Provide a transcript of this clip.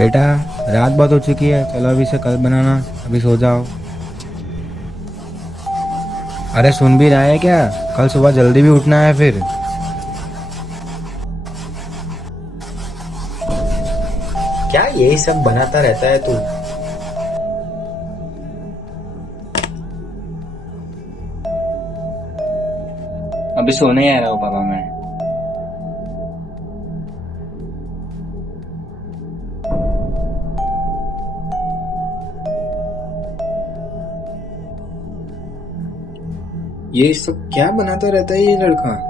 बेटा, रात बहुत हो चुकी है, चलो अभी से कल बनाना। अभी सो जाओ। अरे सुन भी रहा है क्या? कल सुबह जल्दी भी उठना है फिर। क्या यही सब बनाता रहता है तू? अभी सोने ही आ रहा हूँ पापा मैं। ये सब क्या बनाता रहता है ये लड़का?